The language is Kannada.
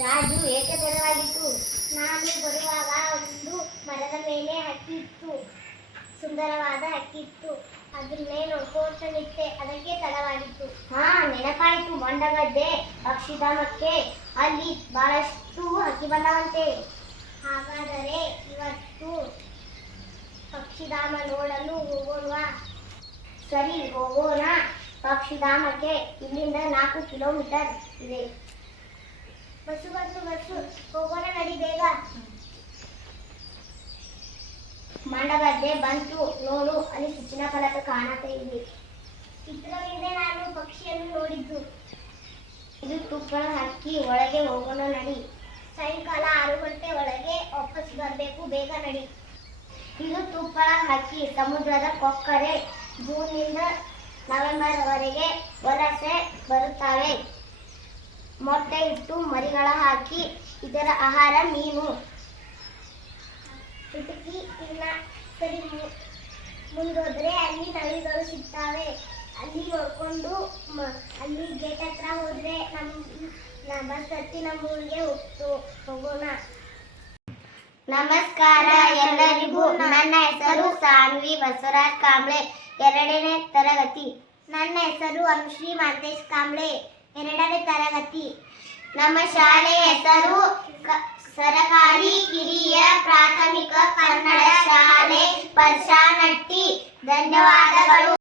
ರಾಜು ಏಕೆ ತಡವಾಗಿತ್ತು? ನಾನು ಬರುವಾಗ ಒಂದು ಮರದ ಮೇಲೆ ಹಕ್ಕಿ ಇತ್ತು. ಸುಂದರವಾದ ಹಕ್ಕಿ ಇತ್ತು. ಅದನ್ನೇ ನೋಡ್ಕೋತ ನಿಂತೆ, ಅದಕ್ಕೆ ತಡವಾಗಿತ್ತು. ನೆನಪಾಯಿತು. ಮೊಂಡಗದ್ದೆ ಪಕ್ಷಿಧಾಮಕ್ಕೆ ಅಲ್ಲಿ ಬಹಳಷ್ಟು ಹಕ್ಕಿ ಬಂದವಂತೆ. ಹಾಗಾದರೆ ಇವತ್ತು ಪಕ್ಷಿಧಾಮ ನೋಡಲು ಹೋಗೋಣವಾ? ಸರಿ, ಹೋಗೋಣ. ಪಕ್ಷಿಧಾಮಕ್ಕೆ ಇಲ್ಲಿಂದ 4 ಕಿಲೋಮೀಟರ್ ಇದೆ. ಬಸ್ಸು ಹೋಗೋಣ, ನಡಿ ಬೇಗ. ಮಂಡಗದ್ದೆ ಬಂತು. ನೋಡು, ಅಲ್ಲಿ ಸೂಚನಾ ಫಲಕ ಕಾಣುತ್ತಾ ಇದೆ. ಚಿತ್ರವಿಂದ ನಾನು ಪಕ್ಷಿಯನ್ನು ನೋಡಿದ್ದು. ಇದು ತುಪ್ಪಳ ಹಕ್ಕಿ. ಒಳಗೆ ಹೋಗೋಣ, ನಡಿ. ಸಾಯಂಕಾಲ 6 ಗಂಟೆ ಒಳಗೆ ವಾಪಸ್ ಬರಬೇಕು, ಬೇಗ ನಡಿ. ಇದು ತುಪ್ಪಳ ಹಕ್ಕಿ. ಸಮುದ್ರದ ಕೊಕ್ಕರೆ. ಜೂನ್ನಿಂದ ನವೆಂಬರ್ ವರೆಗೆ ವಲಸೆ ಬರುತ್ತವೆ. ಮೊಟ್ಟೆ ಇಟ್ಟು ಮರಿಗಳ ಹಾಕಿ. ಇದರ ಆಹಾರ ಮೀನು. ಕಿಟಕಿ ಇಲ್ಲ. ಸರಿ, ಮುಂದೋದ್ರೆ ಅಲ್ಲಿ ನವಿಗಳು ಸಿಗ್ತಾವೆ. ಅಲ್ಲಿ ನೋಡ್ಕೊಂಡು ಅಲ್ಲಿ ಗೇಟ್ ಹತ್ರ ಹೋದ್ರೆ ಬಸ್ ಹತ್ತಿ ನಮ್ಮ ಊರಿಗೆ ಹೋಗೋಣ. ನಮಸ್ಕಾರ ಎಲ್ಲರಿಗೂ. ನನ್ನ ಹೆಸರು ಸಾನ್ವಿ ಬಸವರಾಜ್ ಕಾಂಬ್ಳೆ, 2ನೇ ತರಗತಿ. ನನ್ನ ಹೆಸರು ಅನುಶ್ರೀ ಮಾಂತೇಶ್ ಕಾಂಬ್ಳೆ, 2ನೇ ತರಗತಿ. ನಮ್ಮ ಶಾಲೆಯ ಹೆಸರು ಸರಕಾರಿ ಕಿರಿಯ ಪ್ರಾಥಮಿಕ ಕನ್ನಡ ಶಾಲೆ ಪರ್ಶಾನಟ್ಟಿ. ಧನ್ಯವಾದಗಳು.